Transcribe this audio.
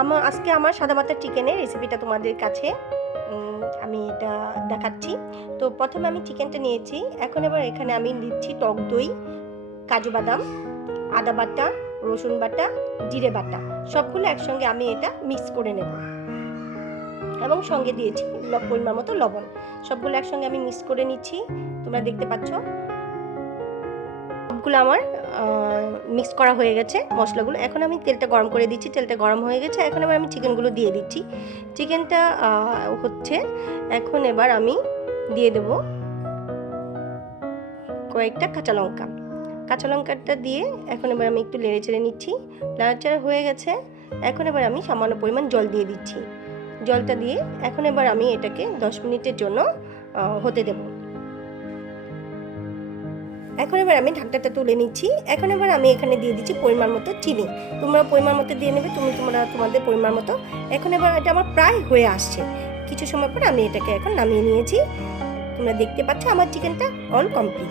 আমার, আজকে আমার সাদা মাথার চিকেনের রেসিপিটা তোমাদের কাছে। আমি এটা দেখাচ্ছি। তো প্রথমে আমি চিকেনটা নিয়েছি। এখন এবার এখানে আমি দিচ্ছি টক দই, কাজু বাদাম, আদা বাটা, রসুন বাটা, জিরে বাটা। সবগুলো একসঙ্গে আমি এটা মিক্স করে নেব। এবং সঙ্গে দিয়েছি পরিমাণ মতো লবণ। সবগুলো একসঙ্গে আমি মিক্স করে নিচ্ছি। তোমরা দেখতে পাচ্ছ সবগুলো আমার মিক্স করা হয়ে গেছে মশলাগুলো। এখন আমি তেলটা গরম করে দিচ্ছি, তেলটা গরম হয়ে গেছে। এখন এবার আমি চিকেনগুলো দিয়ে দিচ্ছি। চিকেনটা হচ্ছে, এখন এবার আমি দিয়ে দেব কয়েকটা কাঁচা লঙ্কা। কাঁচা লঙ্কাটা দিয়ে এখন এবার আমি একটু লেড়ে চেড়ে নিচ্ছি। নাড়াচাড়া হয়ে গেছে। এখন এবার আমি সামান্য পরিমাণ জল দিয়ে দিচ্ছি। জলটা দিয়ে এখন এবার আমি এটাকে দশ মিনিটের জন্য হতে দেবো। এখন এবার আমি ঢাকটাটা তুলে নিচ্ছি। এখন এবার আমি এখানে দিয়ে দিচ্ছি পরিমাণ মতো চিনি। তোমরা পরিমাণ মতো দিয়ে নেবে, তুমি তোমরা তোমাদের পরিমাণ মতো। এখন এবার এটা আমার প্রায় হয়ে আসছে। কিছু সময় পর আমি এটাকে এখন নামিয়ে নিয়েছি। তোমরা দেখতে পাচ্ছ আমার চিকেনটা অল কমপ্লিট।